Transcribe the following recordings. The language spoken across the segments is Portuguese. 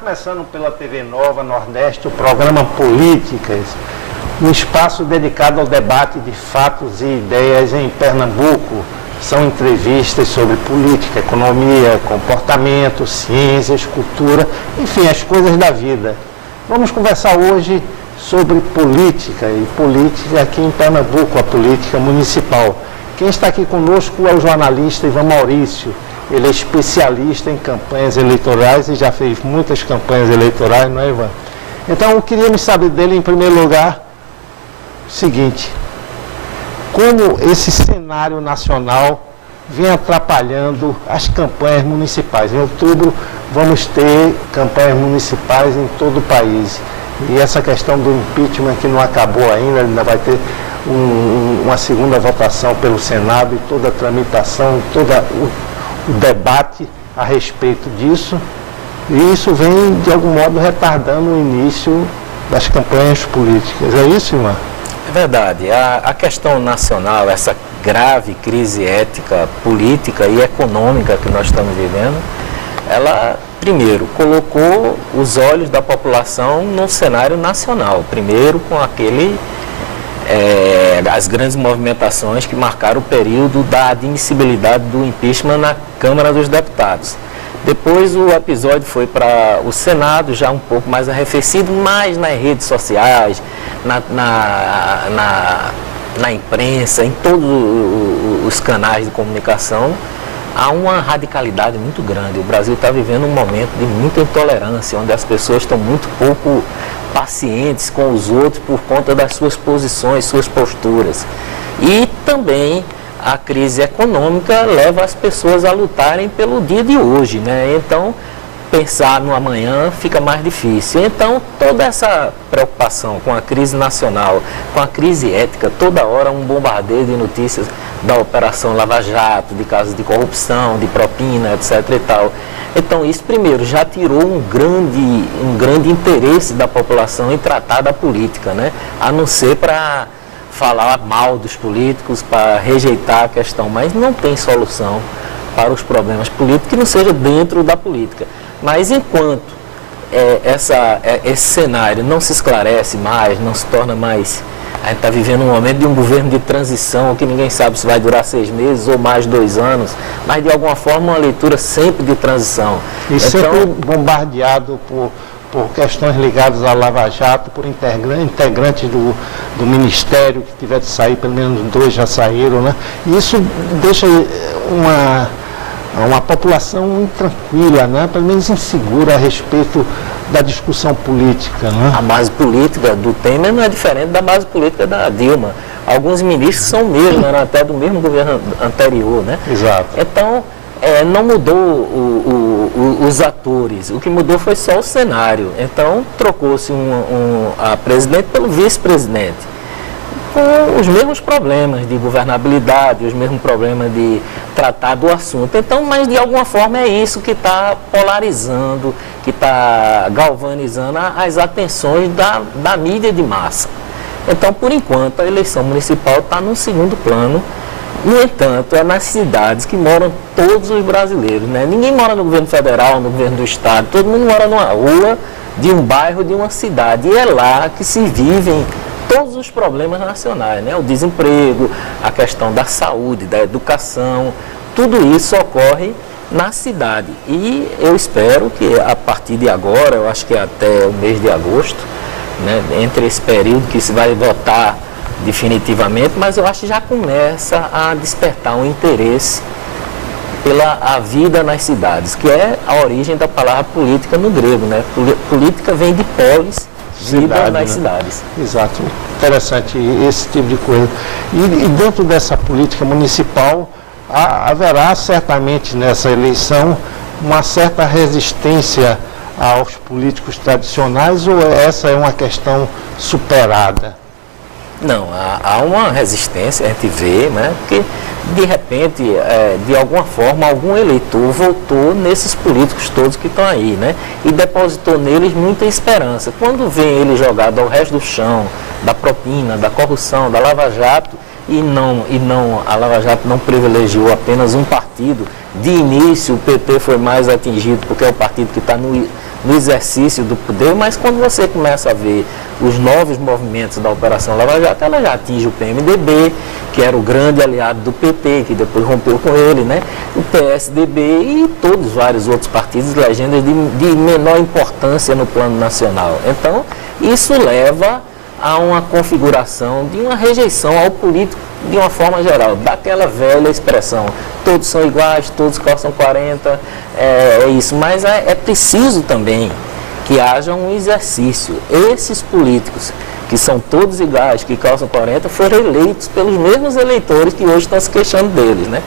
começando pela TV Nova Nordeste o programa Políticas, um espaço dedicado ao debate de fatos e ideias em Pernambuco. São entrevistas sobre política, economia, comportamento, ciências, cultura, enfim, as coisas da vida. Vamos conversar hoje sobre política, e política aqui em Pernambuco, a política municipal. Quem está aqui conosco é o jornalista Ivan Maurício. Ele é especialista em campanhas eleitorais e já fez muitas campanhas eleitorais, não é, Ivan? Então, eu queria saber dele, em primeiro lugar, o seguinte: como esse cenário nacional vem atrapalhando as campanhas municipais. Em outubro, vamos ter campanhas municipais em todo o país. E essa questão do impeachment, que não acabou ainda vai ter uma segunda votação pelo Senado e toda a tramitação, todo o debate a respeito disso. E isso vem, de algum modo, retardando o início das campanhas políticas. É isso, Ivan? É verdade. A questão nacional, essa grave crise ética, política e econômica que nós estamos vivendo, ela, primeiro, colocou os olhos da população no cenário nacional. Primeiro, com as grandes movimentações que marcaram o período da admissibilidade do impeachment na Câmara dos Deputados. Depois o episódio foi para o Senado, já um pouco mais arrefecido, mas nas redes sociais, na imprensa, em todos os canais de comunicação, há uma radicalidade muito grande. O Brasil está vivendo um momento de muita intolerância, onde as pessoas estão muito pouco pacientes com os outros por conta das suas posições, suas posturas. E também a crise econômica leva as pessoas a lutarem pelo dia de hoje, né? Então, pensar no amanhã fica mais difícil. Então, toda essa preocupação com a crise nacional, com a crise ética, toda hora um bombardeio de notícias da Operação Lava Jato, de casos de corrupção, de propina, etc. e tal. Então, isso, primeiro, já tirou um grande interesse da população em tratar da política, né? A não ser para falar mal dos políticos, para rejeitar a questão, mas não tem solução para os problemas políticos que não seja dentro da política. Mas enquanto esse cenário não se esclarece mais, não se torna mais... A gente está vivendo um momento de um governo de transição que ninguém sabe se vai durar 6 meses ou mais 2 anos, mas de alguma forma uma leitura sempre de transição. E então, sempre bombardeado por questões ligadas à Lava Jato, por integrantes do Ministério, que tiver de sair, pelo menos 2 já saíram, né? E isso deixa uma população intranquila, né? Pelo menos insegura a respeito da discussão política, né? A base política do Temer não é diferente da base política da Dilma. Alguns ministros são mesmo, eram até do mesmo governo anterior, né? Exato. Então, não mudou os atores, o que mudou foi só o cenário. Então, trocou-se a presidente pelo vice-presidente, com os mesmos problemas de governabilidade, os mesmos problemas de tratar do assunto. Então, mas de alguma forma é isso que está polarizando, que está galvanizando as atenções da mídia de massa. Então, por enquanto, a eleição municipal está no segundo plano. No entanto, é nas cidades que moram todos os brasileiros, né? Ninguém mora no governo federal, no governo do estado, todo mundo mora numa rua, de um bairro, de uma cidade. E é lá que se vivem todos os problemas nacionais, né? O desemprego, a questão da saúde, da educação, tudo isso ocorre na cidade. E eu espero que a partir de agora, eu acho que até o mês de agosto, né, entre esse período que se vai votar definitivamente, mas eu acho que já começa a despertar um interesse pela vida nas cidades, que é a origem da palavra política no grego, né? Política vem de polis, vida nas cidades. Exato. Interessante esse tipo de coisa. E dentro dessa política municipal, haverá certamente nessa eleição uma certa resistência aos políticos tradicionais, ou essa é uma questão superada? Não, há uma resistência, a gente vê, né? Porque de repente, de alguma forma, algum eleitor votou nesses políticos todos que estão aí, né? E depositou neles muita esperança. Quando vê ele jogado ao resto do chão, da propina, da corrupção, da Lava Jato, a Lava Jato não privilegiou apenas um partido. De início, o PT foi mais atingido porque é o partido que está no exercício do poder, mas quando você começa a ver os novos movimentos da Operação Lava Jato, ela já atinge o PMDB, que era o grande aliado do PT, que depois rompeu com ele, né? O PSDB e todos vários outros partidos, legendas de menor importância no plano nacional. Então, isso leva a uma configuração de uma rejeição ao político de uma forma geral, daquela velha expressão, todos são iguais, todos costam 40, é isso, mas é preciso também que haja um exercício. Esses políticos, que são todos iguais, que calçam 40, foram eleitos pelos mesmos eleitores que hoje estão se queixando deles, né?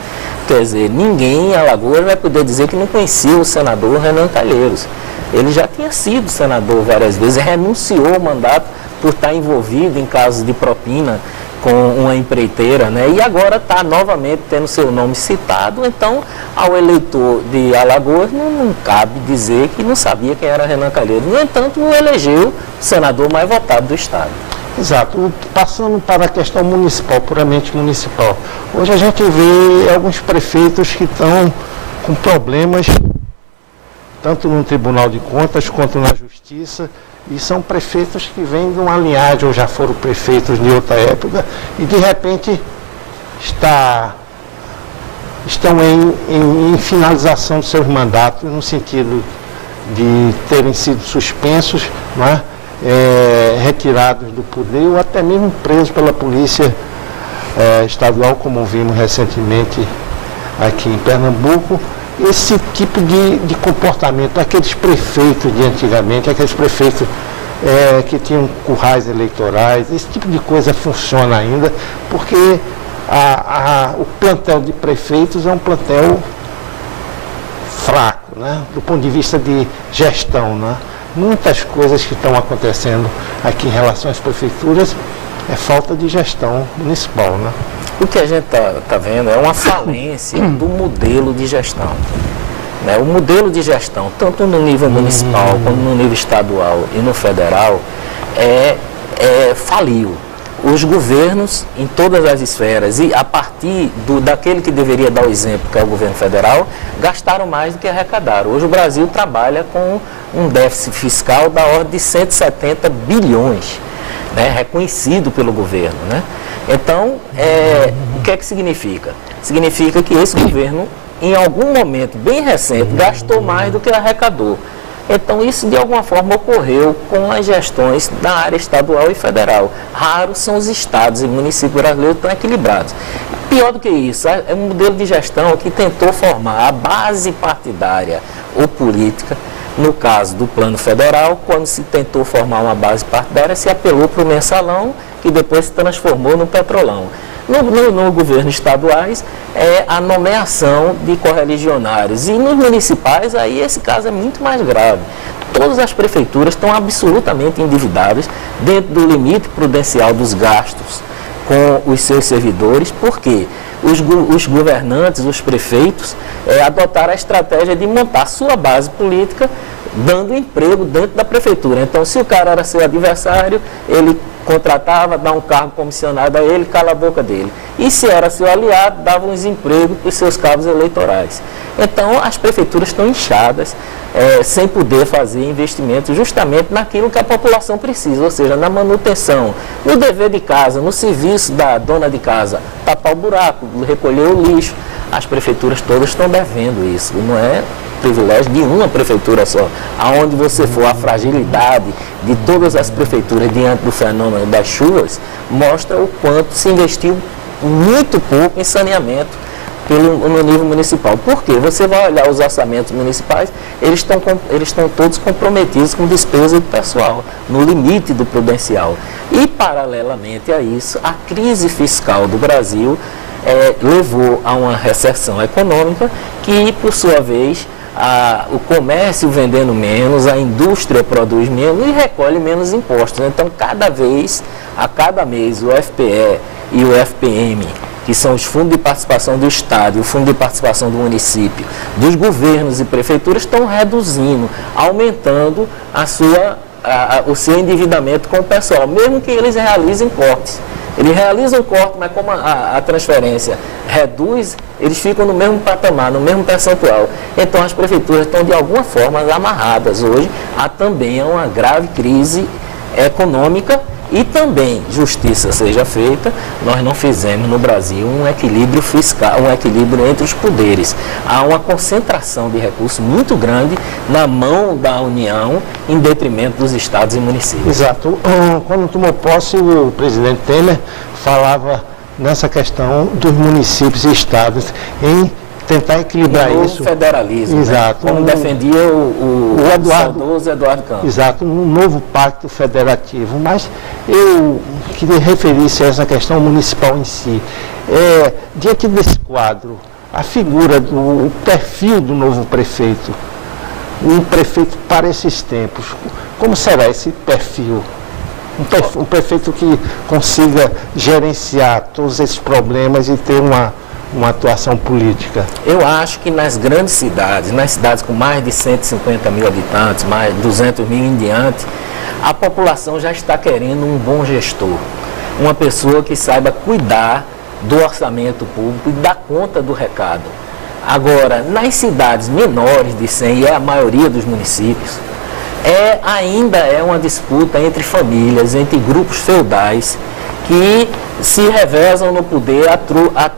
Quer dizer, ninguém em Alagoas vai poder dizer que não conhecia o senador Renan Calheiros. Ele já tinha sido senador várias vezes, renunciou ao mandato por estar envolvido em casos de propina com uma empreiteira, né? E agora está novamente tendo seu nome citado. Então, ao eleitor de Alagoas não cabe dizer que não sabia quem era Renan Calheiros. No entanto, o elegeu o senador mais votado do estado. Exato. Passando para a questão municipal, puramente municipal. Hoje a gente vê alguns prefeitos que estão com problemas, tanto no Tribunal de Contas quanto na Justiça, e são prefeitos que vêm de uma linhagem, ou já foram prefeitos de outra época, e de repente estão em finalização dos seus mandatos, no sentido de terem sido suspensos, não é? Retirados do poder, ou até mesmo presos pela polícia estadual, como vimos recentemente aqui em Pernambuco. Esse tipo de comportamento, aqueles prefeitos de antigamente, aqueles prefeitos que tinham currais eleitorais, esse tipo de coisa funciona ainda, porque o plantel de prefeitos é um plantel fraco, né? Do ponto de vista de gestão, né? Muitas coisas que estão acontecendo aqui em relação às prefeituras é falta de gestão municipal, né? O que a gente está vendo é uma falência do modelo de gestão. Né? O modelo de gestão, tanto no nível municipal, como no nível estadual e no federal, faliu. Os governos, em todas as esferas, e a partir daquele que deveria dar o exemplo, que é o governo federal, gastaram mais do que arrecadaram. Hoje o Brasil trabalha com um déficit fiscal da ordem de 170 bilhões, né? Reconhecido pelo governo, né? Então, o que é que significa? Significa que esse governo, em algum momento bem recente, gastou mais do que arrecadou. Então, isso de alguma forma ocorreu com as gestões da área estadual e federal. Raros são os estados e municípios brasileiros tão equilibrados. Pior do que isso, é um modelo de gestão que tentou formar a base partidária ou política. No caso do plano federal, quando se tentou formar uma base partidária, se apelou para o mensalão, que depois se transformou no petrolão. No governo estaduais, é a nomeação de correligionários. E nos municipais, aí esse caso é muito mais grave. Todas as prefeituras estão absolutamente endividadas dentro do limite prudencial dos gastos com os seus servidores, porque os governantes, os prefeitos, adotaram a estratégia de montar sua base política dando emprego dentro da prefeitura. Então, se o cara era seu adversário, ele contratava, dava um cargo comissionado a ele, cala a boca dele. E se era seu aliado, dava uns empregos para os seus cabos eleitorais. Então, as prefeituras estão inchadas, sem poder fazer investimentos justamente naquilo que a população precisa, ou seja, na manutenção, no dever de casa, no serviço da dona de casa, tapar o buraco, recolher o lixo. As prefeituras todas estão devendo isso, não é privilégio de uma prefeitura só. Aonde você for, a fragilidade de todas as prefeituras diante do fenômeno das chuvas mostra o quanto se investiu muito pouco em saneamento no nível municipal. Por quê? Você vai olhar os orçamentos municipais, eles estão todos comprometidos com despesa de pessoal, no limite do prudencial. E, paralelamente a isso, a crise fiscal do Brasil levou a uma recessão econômica que, por sua vez, o comércio vendendo menos, a indústria produz menos e recolhe menos impostos. Então, a cada mês, o FPE e o FPM, que são os fundos de participação do Estado e o fundo de participação do município, dos governos e prefeituras, estão reduzindo, aumentando o seu endividamento com o pessoal, mesmo que eles realizem cortes. Ele realiza um corte, mas como a transferência reduz, eles ficam no mesmo patamar, no mesmo percentual. Então as prefeituras estão de alguma forma amarradas hoje a também uma grave crise econômica e também justiça seja feita. Nós não fizemos no Brasil um equilíbrio fiscal, um equilíbrio entre os poderes. Há uma concentração de recursos muito grande na mão da União em detrimento dos estados e municípios. Exato. Quando tomou posse, o presidente Temer falava nessa questão dos municípios e estados em tentar equilibrar isso. Federalismo, exato, né? Como defendia o saudoso Eduardo Campos. Exato, um novo pacto federativo. Mas eu queria referir-se a essa questão municipal em si. Diante desse quadro, a figura, o perfil do novo prefeito, um prefeito para esses tempos, como será esse perfil? Um prefeito que consiga gerenciar todos esses problemas e ter uma atuação política? Eu acho que nas grandes cidades, nas cidades com mais de 150 mil habitantes, mais de 200 mil em diante, a população já está querendo um bom gestor, uma pessoa que saiba cuidar do orçamento público e dar conta do recado. Agora, nas cidades menores de 100, e é a maioria dos municípios, ainda é uma disputa entre famílias, entre grupos feudais, que se revezam no poder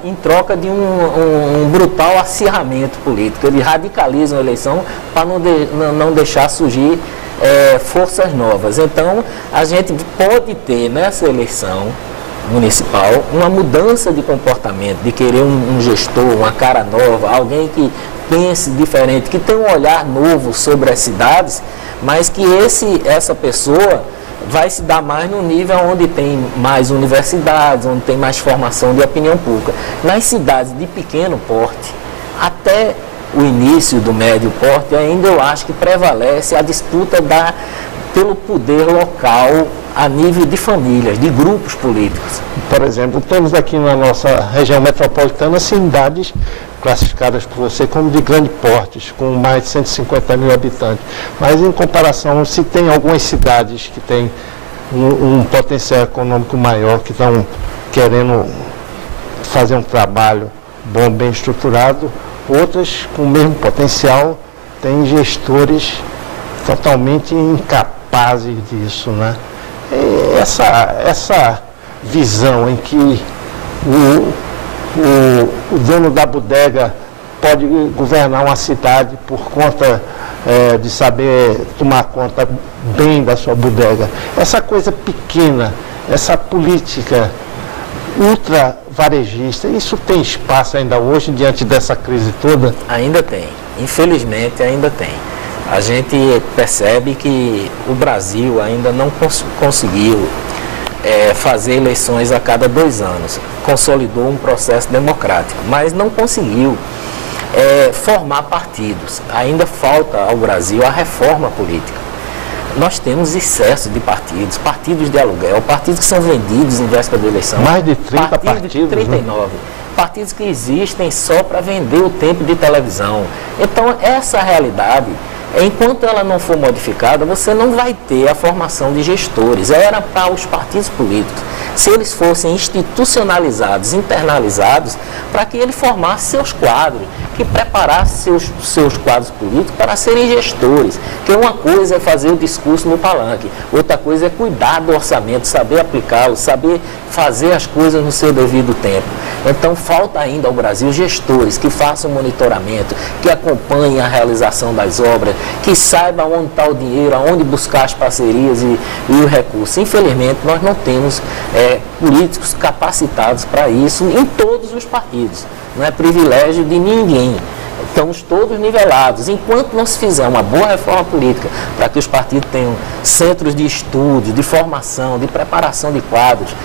em troca de um brutal acirramento político. Eles radicalizam a eleição para não deixar surgir forças novas. Então, a gente pode ter nessa eleição municipal uma mudança de comportamento, de querer um gestor, uma cara nova, alguém que pense diferente, que tenha um olhar novo sobre as cidades, mas que essa pessoa vai se dar mais no nível onde tem mais universidades, onde tem mais formação de opinião pública. Nas cidades de pequeno porte, até o início do médio porte, ainda eu acho que prevalece a disputa pelo poder local a nível de famílias, de grupos políticos. Por exemplo, temos aqui na nossa região metropolitana cidades classificadas por você como de grande porte, com mais de 150 mil habitantes. Mas, em comparação, se tem algumas cidades que têm um potencial econômico maior, que estão querendo fazer um trabalho bom, bem estruturado, outras com o mesmo potencial têm gestores totalmente incapazes disso, né? E essa visão em que o dono da bodega pode governar uma cidade por conta de saber tomar conta bem da sua bodega. Essa coisa pequena, essa política ultra varejista, isso tem espaço ainda hoje diante dessa crise toda? Ainda tem, infelizmente ainda tem. A gente percebe que o Brasil ainda não conseguiu fazer eleições a cada 2 anos. Consolidou um processo democrático, mas não conseguiu formar partidos. Ainda falta ao Brasil a reforma política. Nós temos excesso de partidos, partidos de aluguel, partidos que são vendidos em véspera da eleição. Mais de 30 partidos, de 39. Né? Partidos que existem só para vender o tempo de televisão. Então, essa realidade, enquanto ela não for modificada, você não vai ter a formação de gestores. Era para os partidos políticos, se eles fossem institucionalizados, internalizados, para que ele formasse seus quadros, que preparasse seus quadros políticos para serem gestores. Que uma coisa é fazer o discurso no palanque, outra coisa é cuidar do orçamento, saber aplicá-lo, saber fazer as coisas no seu devido tempo. Então, falta ainda ao Brasil gestores que façam monitoramento, que acompanhem a realização das obras, que saibam onde está o dinheiro, aonde buscar as parcerias e o recurso. Infelizmente, nós não temos políticos capacitados para isso em todos os partidos. Não é privilégio de ninguém. Estamos todos nivelados. Enquanto não se fizer uma boa reforma política para que os partidos tenham centros de estudo, de formação, de preparação de quadros,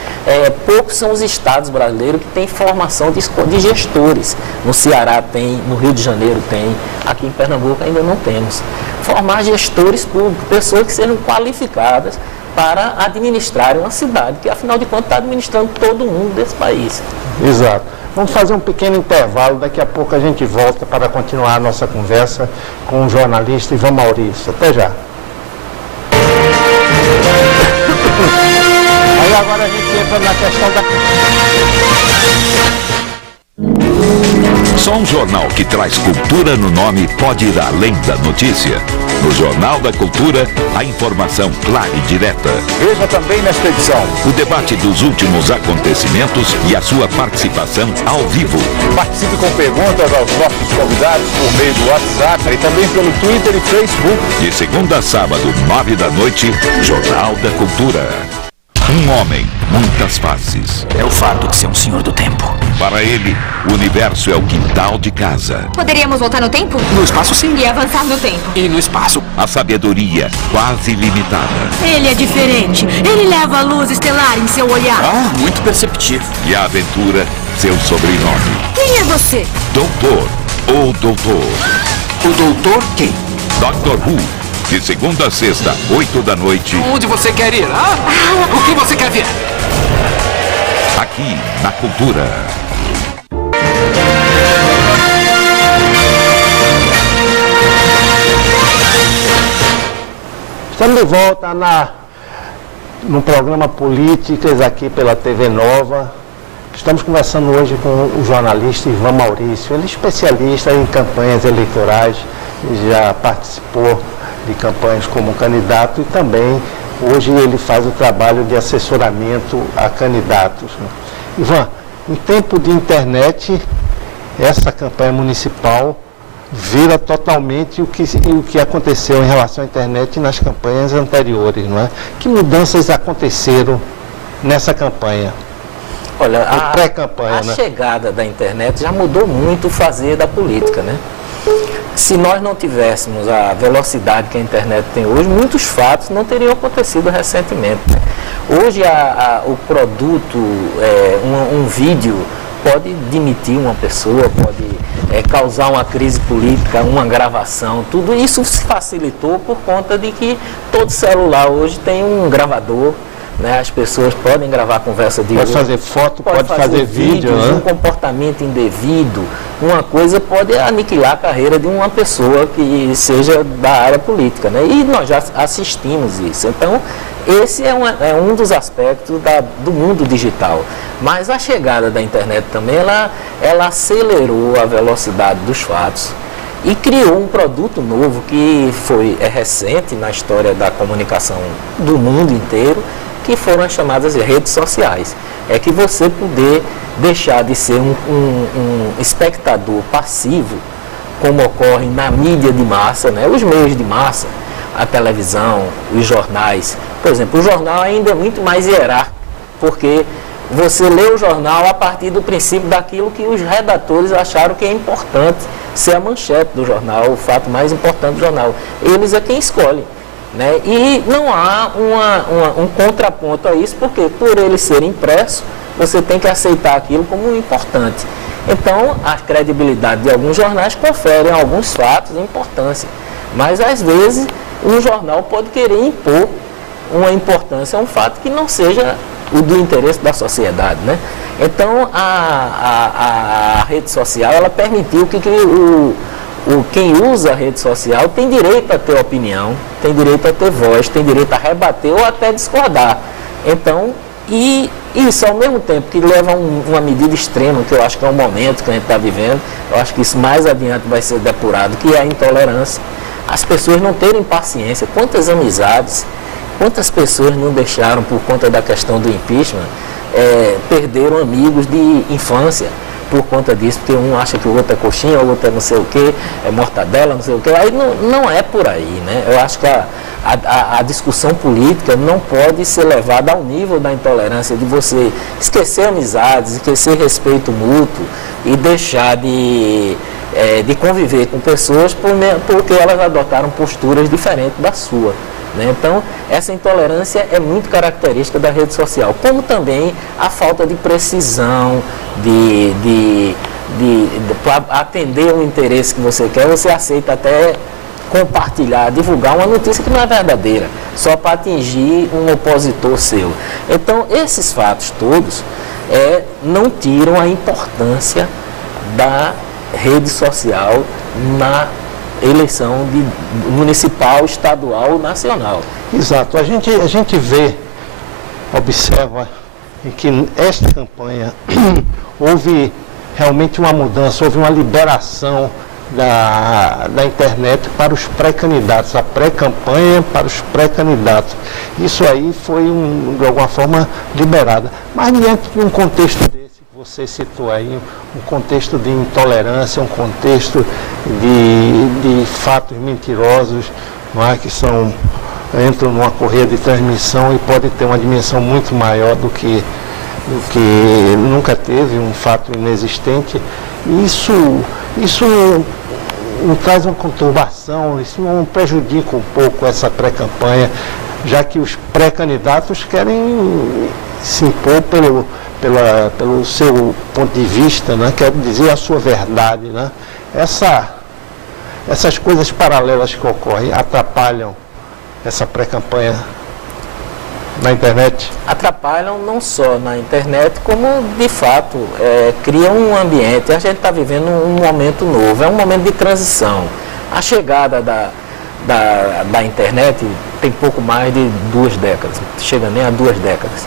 poucos são os estados brasileiros que têm formação de gestores. No Ceará tem, no Rio de Janeiro tem, aqui em Pernambuco ainda não temos. Formar gestores públicos, pessoas que sejam qualificadas para administrarem uma cidade, que afinal de contas está administrando todo mundo desse país. Exato. Vamos fazer um pequeno intervalo, daqui a pouco a gente volta para continuar a nossa conversa com o jornalista Ivan Maurício. Até já. Aí agora a gente entra na questão da... Só um jornal que traz cultura no nome pode ir além da notícia. No Jornal da Cultura, a informação clara e direta. Veja também nesta edição o debate dos últimos acontecimentos e a sua participação ao vivo. Participe com perguntas aos nossos convidados por meio do WhatsApp e também pelo Twitter e Facebook. De segunda a sábado, 9 da noite, Jornal da Cultura. Um homem, muitas faces. É o fato de ser um senhor do tempo. Para ele, o universo é o quintal de casa. Poderíamos voltar no tempo? No espaço, sim. E avançar no tempo. E no espaço. A sabedoria quase ilimitada. Ele é diferente. Ele leva a luz estelar em seu olhar. Ah, muito perceptivo. E a aventura, seu sobrenome. Quem é você? Doutor ou doutor. O doutor quem? Doctor Who. De segunda a sexta, 8 da noite. Onde você quer ir? O que você quer ver? Aqui, na Cultura. Estamos de volta no programa Políticas, aqui pela TV Nova. Estamos conversando hoje com o jornalista Ivan Maurício. Ele é especialista em campanhas eleitorais, já participou de campanhas como candidato e também hoje ele faz o trabalho de assessoramento a candidatos. Ivan, em tempo de internet, essa campanha municipal vira totalmente o que aconteceu em relação à internet nas campanhas anteriores, não é? Que mudanças aconteceram nessa campanha? Olha, pré-campanha, né? A chegada da internet já mudou muito o fazer da política, né? Se nós não tivéssemos a velocidade que a internet tem hoje, muitos fatos não teriam acontecido recentemente, né? Hoje o produto, um vídeo pode demitir uma pessoa, pode causar uma crise política, uma gravação, tudo isso se facilitou por conta de que todo celular hoje tem um gravador, né? As pessoas podem gravar conversa de Pode fazer foto, pode fazer vídeo, né? Um comportamento indevido, uma coisa pode aniquilar a carreira de uma pessoa que seja da área política, né? E nós já assistimos isso. Então, esse é um dos aspectos do mundo digital. Mas a chegada da internet também, ela acelerou a velocidade dos fatos e criou um produto novo que é recente na história da comunicação do mundo inteiro, que foram as chamadas redes sociais. É que você poder deixar de ser um espectador passivo, como ocorre na mídia de massa, né? Os meios de massa, a televisão, os jornais. Por exemplo, o jornal ainda é muito mais hierárquico, porque você lê o jornal a partir do princípio daquilo que os redatores acharam que é importante ser a manchete do jornal, o fato mais importante do jornal. Eles é quem escolhe, né? E não há um contraponto a isso, porque por ele ser impresso, você tem que aceitar aquilo como importante. Então, a credibilidade de alguns jornais confere a alguns fatos importância, mas às vezes um jornal pode querer impor uma importância a um fato que não seja o do interesse da sociedade, né? Então, a rede social, ela permitiu que quem usa a rede social tem direito a ter opinião, tem direito a ter voz, tem direito a rebater ou até discordar. Então, e isso ao mesmo tempo que leva a uma medida extrema, que eu acho que é o momento que a gente está vivendo, eu acho que isso mais adiante vai ser depurado, que é a intolerância. As pessoas não terem paciência. Quantas amizades, quantas pessoas não deixaram, por conta da questão do impeachment, perderam amigos de infância por conta disso, porque um acha que o outro é coxinha, o outro é não sei o que, é mortadela, não sei o que. Aí não é por aí, né? Eu acho que a discussão política não pode ser levada ao nível da intolerância, de você esquecer amizades, esquecer respeito mútuo e deixar de conviver com pessoas porque elas adotaram posturas diferentes da sua, né? Então, essa intolerância é muito característica da rede social, como também a falta de precisão, para atender um interesse que você quer, você aceita até compartilhar, divulgar uma notícia que não é verdadeira, só para atingir um opositor seu. Então, esses fatos todos não tiram a importância da rede social na eleição municipal, estadual, nacional. Exato. A gente vê observa que esta campanha houve realmente uma mudança, houve uma liberação da internet para os pré-candidatos, a pré-campanha para os pré-candidatos. Isso aí foi, de alguma forma, liberado. Mas diante de um contexto desse que você citou aí, um contexto de intolerância, um contexto de fatos mentirosos, não é, que entram numa correia de transmissão e podem ter uma dimensão muito maior do que nunca teve, um fato inexistente. Isso não traz uma conturbação, isso não prejudica um pouco essa pré-campanha, já que os pré-candidatos querem se impor pelo seu ponto de vista, né? Querem dizer a sua verdade. Né? Essas coisas paralelas que ocorrem atrapalham essa pré-campanha na internet? Atrapalham não só na internet, como de fato criam um ambiente. A gente está vivendo um momento novo, é um momento de transição. A chegada da internet tem pouco mais de 2 décadas, não chega nem a 2 décadas,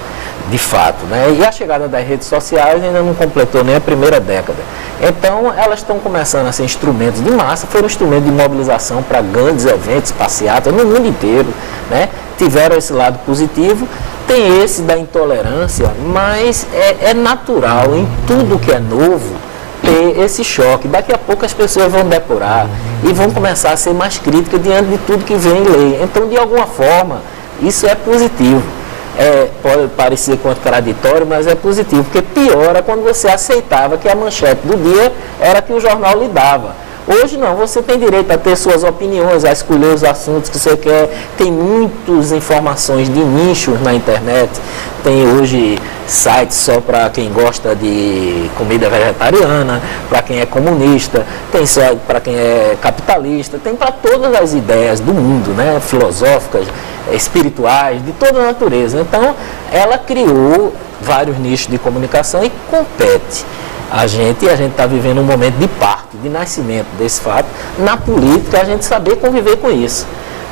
de fato, né? E a chegada das redes sociais ainda não completou nem a primeira década. Então, elas estão começando a ser instrumentos de massa, foram instrumentos de mobilização para grandes eventos, passeatas no mundo inteiro, né? Tiveram esse lado positivo, tem esse da intolerância, mas é natural em tudo que é novo ter esse choque. Daqui a pouco as pessoas vão depurar e vão começar a ser mais críticas diante de tudo que vem em lei. Então, de alguma forma, isso é positivo. Pode parecer contraditório, mas é positivo, porque piora quando você aceitava que a manchete do dia era que o jornal lhe dava. Hoje não, você tem direito a ter suas opiniões, a escolher os assuntos que você quer. Tem muitas informações de nichos na internet. Tem hoje sites só para quem gosta de comida vegetariana, para quem é comunista, tem site para quem é capitalista, tem para todas as ideias do mundo, né? Filosóficas, espirituais, de toda a natureza. Então, ela criou vários nichos de comunicação e compete. A gente está vivendo um momento de parto, de nascimento desse fato. Na política, a gente saber conviver com isso.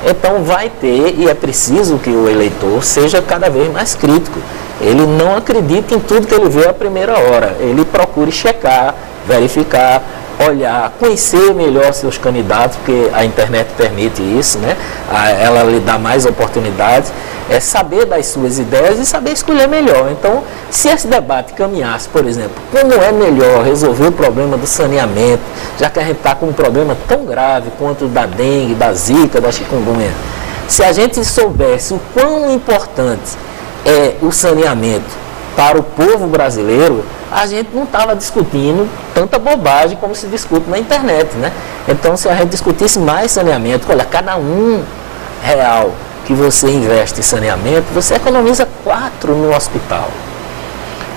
Então, vai ter, e é preciso que o eleitor seja cada vez mais crítico. Ele não acredita em tudo que ele vê à primeira hora. Ele procure checar, verificar, olhar, conhecer melhor seus candidatos, porque a internet permite isso, né? Ela lhe dá mais oportunidades, saber das suas ideias e saber escolher melhor. Então, se esse debate caminhasse, por exemplo, como é melhor resolver o problema do saneamento, já que a gente está com um problema tão grave quanto o da dengue, da zika, da chikungunya, se a gente soubesse o quão importante é o saneamento para o povo brasileiro, a gente não estava discutindo tanta bobagem como se discute na internet, né? Então, se a gente discutisse mais saneamento, olha, cada R$1 que você investe em saneamento, você economiza 4 no hospital.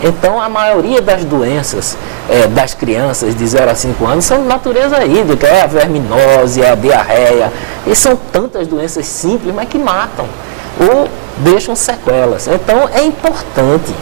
Então, a maioria das doenças das crianças de 0 a 5 anos são de natureza hídrica, a verminose, a diarreia, e são tantas doenças simples, mas que matam ou deixam sequelas. Então, é importante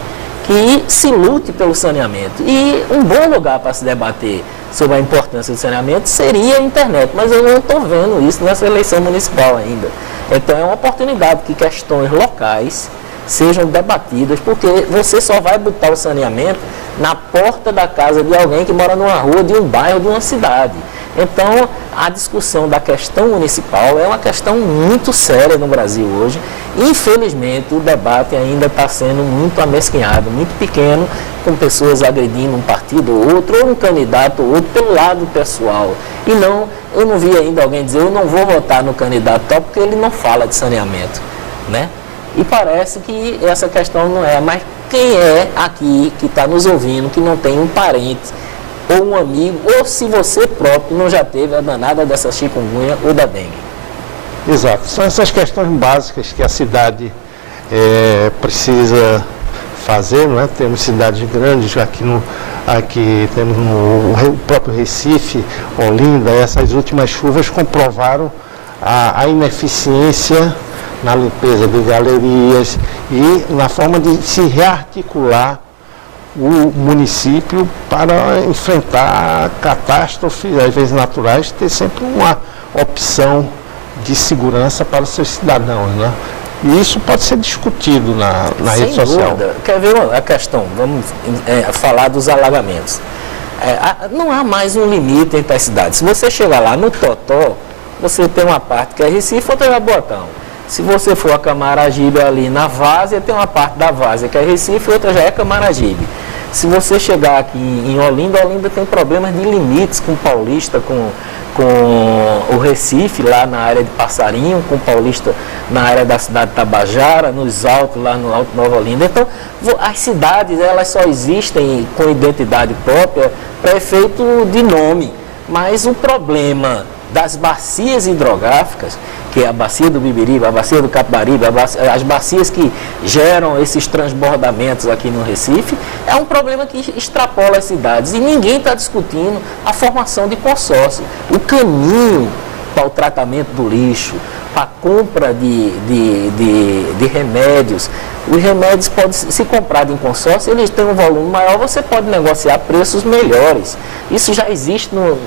que se lute pelo saneamento. E um bom lugar para se debater sobre a importância do saneamento seria a internet, mas eu não estou vendo isso nessa eleição municipal ainda. Então é uma oportunidade que questões locais sejam debatidas, porque você só vai botar o saneamento na porta da casa de alguém que mora numa rua, de um bairro, de uma cidade. Então, a discussão da questão municipal é uma questão muito séria no Brasil hoje. Infelizmente, o debate ainda está sendo muito amesquinhado, muito pequeno, com pessoas agredindo um partido ou outro, ou um candidato ou outro, pelo lado pessoal. E não, eu não vi ainda alguém dizer, eu não vou votar no candidato tal, porque ele não fala de saneamento, né? E parece que essa questão não é, mas quem é aqui que está nos ouvindo, que não tem um parente, ou um amigo, ou se você próprio não já teve a danada dessa chikungunya ou da dengue? Exato. São essas questões básicas que a cidade precisa fazer, não é? Temos cidades grandes, aqui temos no próprio Recife, Olinda, essas últimas chuvas comprovaram a ineficiência na limpeza de galerias e na forma de se rearticular o município para enfrentar catástrofes, às vezes naturais, ter sempre uma opção de segurança para os seus cidadãos, né? E isso pode ser discutido na rede social. Dúvida. Quer ver a questão? Vamos falar dos alagamentos. Não há mais um limite entre as cidades. Se você chegar lá no Totó, você tem uma parte que é Recife, outra é Jaboatão. Se você for a Camaragibe ali na Várzea, tem uma parte da Várzea que é Recife, outra já é Camaragibe. Se você chegar aqui em Olinda, Olinda tem problemas de limites com Paulista, com o Recife, lá na área de Passarinho, com Paulista na área da cidade de Tabajara, nos Altos, lá no Alto Nova Olinda. Então, as cidades, elas só existem com identidade própria para efeito de nome. Mas o problema das bacias hidrográficas, que é a bacia do Bibiriba, a bacia do Capibaribe, as bacias que geram esses transbordamentos aqui no Recife, é um problema que extrapola as cidades e ninguém está discutindo a formação de consórcio. O caminho para o tratamento do lixo, para a compra de remédios, os remédios podem se comprar em consórcio, eles têm um volume maior, você pode negociar preços melhores. Isso já existe no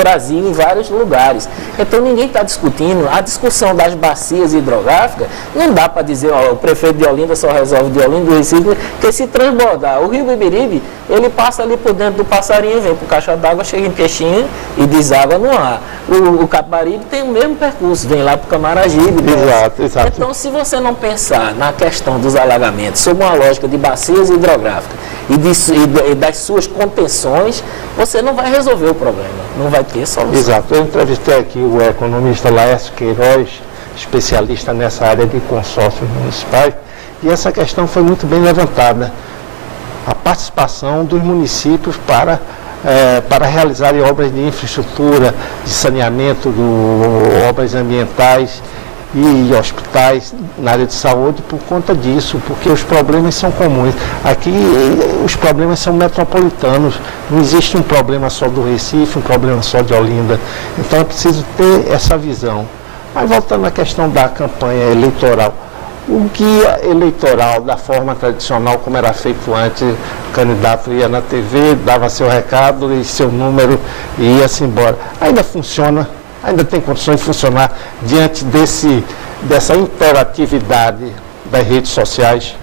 Brasil, em vários lugares. Então ninguém está discutindo. A discussão das bacias hidrográficas, não dá para dizer, o prefeito de Olinda só resolve de Olinda, do Recife, porque se transbordar o rio Bibiribe, ele passa ali por dentro do Passarinho, vem para o caixa d'água, chega em Peixinho e deságua no ar. O Capibaribe tem o mesmo percurso, vem lá para o Camaragibe. Exato. Então, se você não pensar na questão dos alagamentos sob uma lógica de bacias hidrográficas e das suas contenções, você não vai resolver o problema, não vai ter solução. Exato. Eu entrevistei aqui o economista Laércio Queiroz, especialista nessa área de consórcios municipais, e essa questão foi muito bem levantada. A participação dos municípios para realizarem obras de infraestrutura, de saneamento, obras ambientais e hospitais na área de saúde por conta disso, porque os problemas são comuns. Aqui os problemas são metropolitanos, não existe um problema só do Recife, um problema só de Olinda. Então é preciso ter essa visão. Mas voltando à questão da campanha eleitoral, o guia eleitoral da forma tradicional, como era feito antes, o candidato ia na TV, dava seu recado e seu número e ia-se embora. Ainda funciona? Ainda tem condições de funcionar diante dessa interatividade das redes sociais?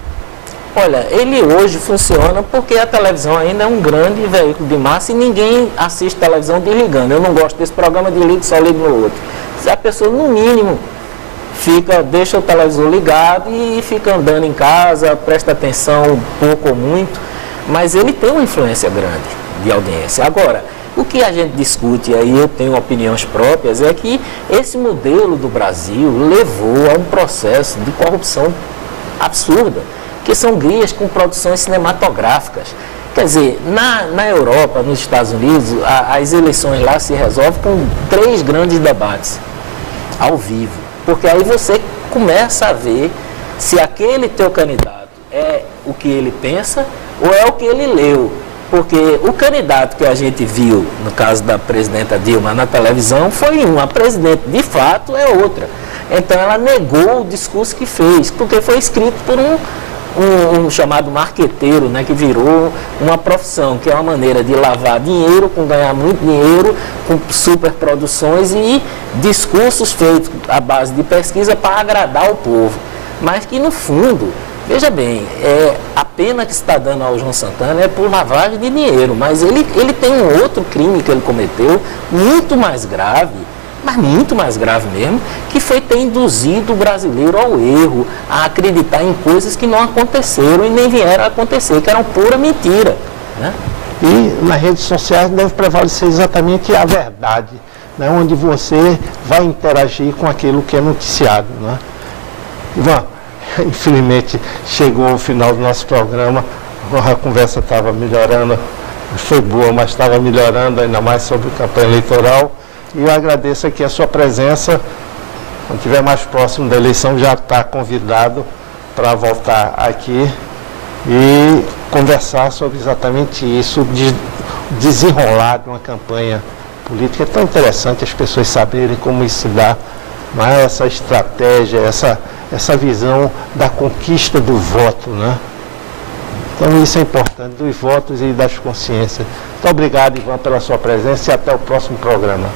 Olha, ele hoje funciona porque a televisão ainda é um grande veículo de massa e ninguém assiste televisão desligando. Eu não gosto desse programa de ligo, só ligo no outro. Se a pessoa, no mínimo, deixa o televisor ligado e fica andando em casa, presta atenção pouco ou muito, mas ele tem uma influência grande de audiência. Agora, o que a gente discute, aí eu tenho opiniões próprias, é que esse modelo do Brasil levou a um processo de corrupção absurda, que são guias com produções cinematográficas. Quer dizer, na Europa, nos Estados Unidos, as eleições lá se resolvem com 3 grandes debates ao vivo, porque aí você começa a ver se aquele teu candidato é o que ele pensa ou é o que ele leu. Porque o candidato que a gente viu, no caso da presidenta Dilma, na televisão, foi uma, a presidente de fato é outra. Então ela negou o discurso que fez, porque foi escrito por um chamado marqueteiro, né, que virou uma profissão, que é uma maneira de lavar dinheiro, com ganhar muito dinheiro, com superproduções e discursos feitos à base de pesquisa para agradar o povo. Mas que no fundo, veja bem, a pena que se está dando ao João Santana é por lavagem de dinheiro, mas ele tem um outro crime que ele cometeu, muito mais grave, mas muito mais grave mesmo, que foi ter induzido o brasileiro ao erro, a acreditar em coisas que não aconteceram e nem vieram a acontecer, que eram pura mentira, né? E nas redes sociais deve prevalecer exatamente a verdade, né? Onde você vai interagir com aquilo que é noticiado, né? Ivan, infelizmente chegou o final do nosso programa, a conversa estava melhorando, foi boa, mas estava melhorando ainda mais sobre a campanha eleitoral. E eu agradeço aqui a sua presença. Quando estiver mais próximo da eleição, já está convidado para voltar aqui e conversar sobre exatamente isso, de desenrolar de uma campanha política. É tão interessante as pessoas saberem como isso se dá, mas essa estratégia, essa visão da conquista do voto, né? Então isso é importante, dos votos e das consciências. Muito obrigado, Ivan, pela sua presença e até o próximo programa.